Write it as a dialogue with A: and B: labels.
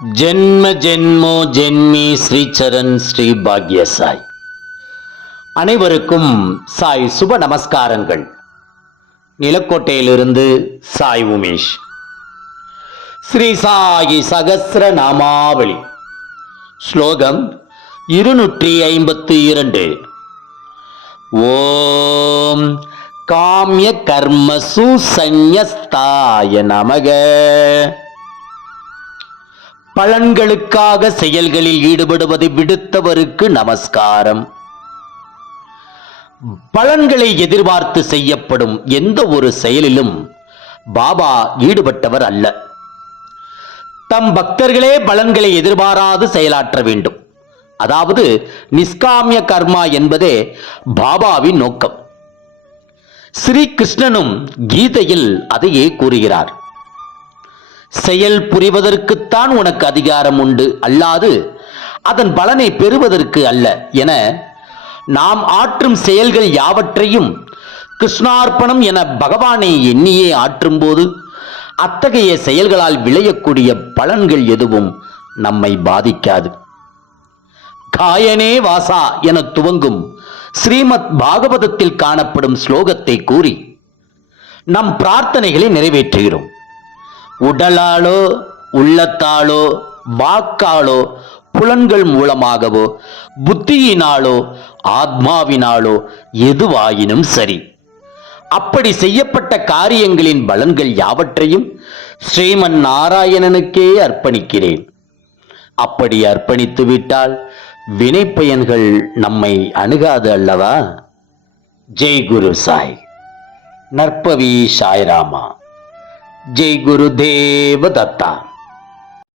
A: ஜென்ம ஜென்மோ ஜென்மி ஸ்ரீச்சரண் ஸ்ரீ பாக்ய சாய் அனைவருக்கும் சாய் சுப நமஸ்காரங்கள். நிலக்கோட்டையிலிருந்து சாய் உமேஷ். ஸ்ரீ சாயி சகசிர நாமாவளி. ஸ்லோகம் இருநூற்றி ஐம்பத்து இரண்டு. ஓம் காமிய கர்ம சுசன்யஸ்தாய நமக. பலன்களுக்காக செயல்களில் ஈடுபடுவதை விடுத்தவருக்கு நமஸ்காரம். பலன்களை எதிர்பார்த்து செய்யப்படும் எந்த ஒரு செயலிலும் பாபா ஈடுபட்டவர் அல்ல. தம் பக்தர்களே பலன்களை எதிர்பாராது செயலாற்ற வேண்டும். அதாவது நிஷ்காமிய கர்மா என்பதே பாபாவின் நோக்கம். ஸ்ரீ கிருஷ்ணனும் கீதையில் அதையே கூறுகிறார். செயல் புரிவதற்குத்தான் உனக்கு அதிகாரம் உண்டு அல்லாது அதன் பலனை பெறுவதற்கு அல்ல. என நாம் ஆற்றும் செயல்கள் யாவற்றையும் கிருஷ்ணார்ப்பணம் என பகவானை எண்ணியே ஆற்றும்போது அத்தகைய செயல்களால் விளையக்கூடிய பலன்கள் எதுவும் நம்மை பாதிக்காது. காயனே வாசா என துவங்கும் ஸ்ரீமத் பாகவதத்தில் காணப்படும் ஸ்லோகத்தை கூறி நம் பிரார்த்தனைகளை நிறைவேற்றுகிறோம். உடலாலோ உள்ளத்தாலோ வாக்காலோ புலன்கள் மூலமாகவோ புத்தியினாலோ ஆத்மாவினாலோ எதுவாயினும் சரி. அப்படி செய்யப்பட்ட காரியங்களின் பலன்கள் யாவற்றையும் ஸ்ரீமன் நாராயணனுக்கே அர்ப்பணிக்கிறேன். அப்படி அர்ப்பணித்து விட்டால் வினைப்பயன்கள் நம்மை அணுகாது அல்லவா? ஜெய் குரு சாய். நற்பவி சாய்ராமா. ஜெய் குரு தேவ தத்தா